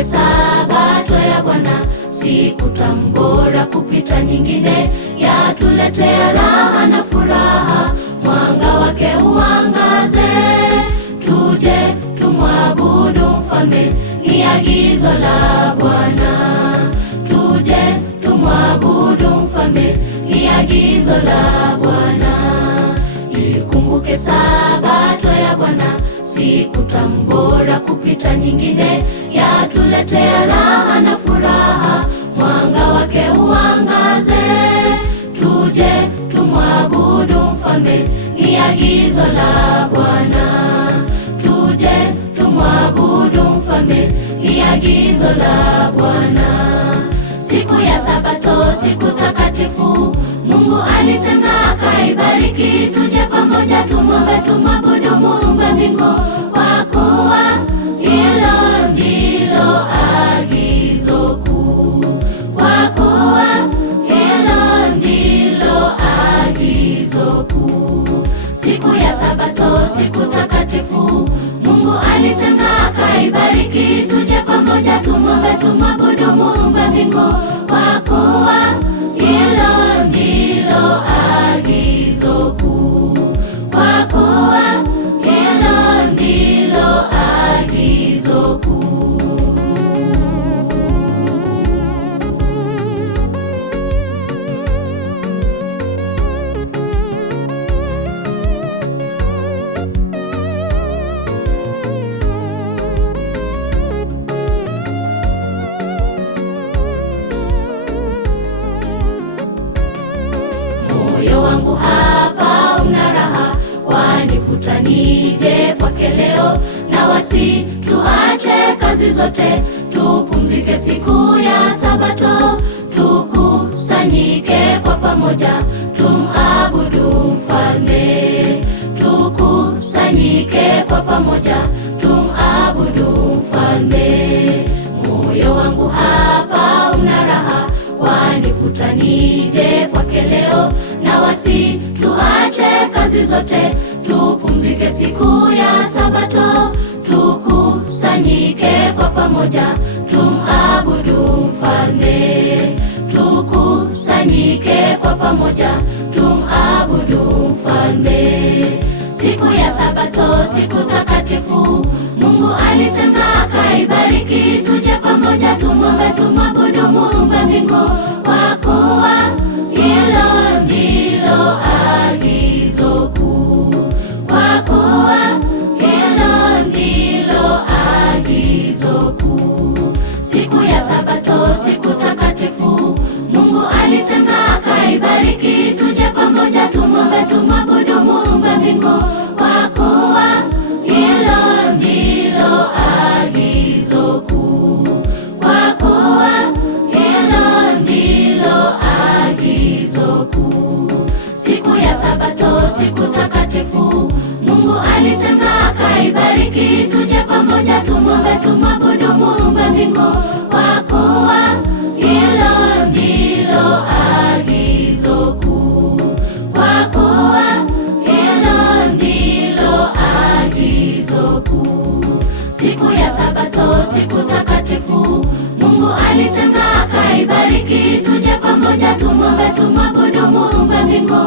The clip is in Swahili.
Tukumbuke Sabato ya Bwana, siku tambora kupita nyingine, yatuletea raha na furaha, mwanga wake uangaze. Tuje tumwabudu mfalme, ni agizo la Bwana. Tuje tumwabudu mfalme, ni agizo la Bwana. Ikumbuke Sabato ya Bwana, siku tambora kupita nyingine, yatuletea raha na furaha, mwanga wake uangaze. Tuje tumwabudu mfalme, ni agizo la Bwana. Tuje tumwabudu mfalme, ni agizo la Bwana. Siku ya Sabato, siku takatifu, Mungu alitenga akaibariki. Tuje pamoja tumwombe, tumwabudu Muumba mbingu, kwa kuwa hilo ndilo agizo kuu. Kwa kuwa hilo ndilo agizo kuu. Siku ya Sabato, siku takatifu, Mungu alitenga akaibariki. Tuje pamoja tumwombe, tumwabudu Muumba mbingu, kwa kuwa hilo ndilo agizo kuu. Kwa kuwa hilo ndilo agizo kuu. Moyo wangu hapa una raha, wanivuta nije kwake leo. Na wasi tuache kazi zote, tupumzike siku ya Sabato. Tukusanyike kwa pamoja, tumabudu mfalme. Tukusanyike kwa pamoja, tumabudu mfalme. Moyo wangu hapa una raha, wanivuta nije kwake leo. Na wasi tuache kazi zote, tupumzike siku ya Sabato. Tukusanyike kwa pamoja, tumabudu mfalme. Tukusanyike kwa pamoja, tumabudu mfalme. Siku ya Sabato, siku takatifu, Mungu alitenga akaibariki. Tuje pamoja tumwombe, tumwabudu Muumba mbingu, kwa kuwa hilo ndilo agizo kuu. Kwa kuwa hilo ndilo agizo kuu. Siku ya Sabato, siku takatifu, Mungu alitenga akaibariki. Tuje pamoja tumwombe, tumwabudu Muumba mbingu, kwa kuwa hilo ndilo agizo kuu. Kwa kuwa hilo ndilo agizo kuu. Siku ya Sabato, siku takatifu, Mungu alitenga akaibariki. Tuje pamoja tumwombe, tumwabudu Muumba mbingu, kwa kuwa hilo ndilo agizo kuu. Kwa kuwa hilo ndilo agizo kuu. Siku ya Sabato, siku takatifu, Mungu alitenga akaibariki. Tuje pamoja tumwombe, tumwabudu Muumba mbingu,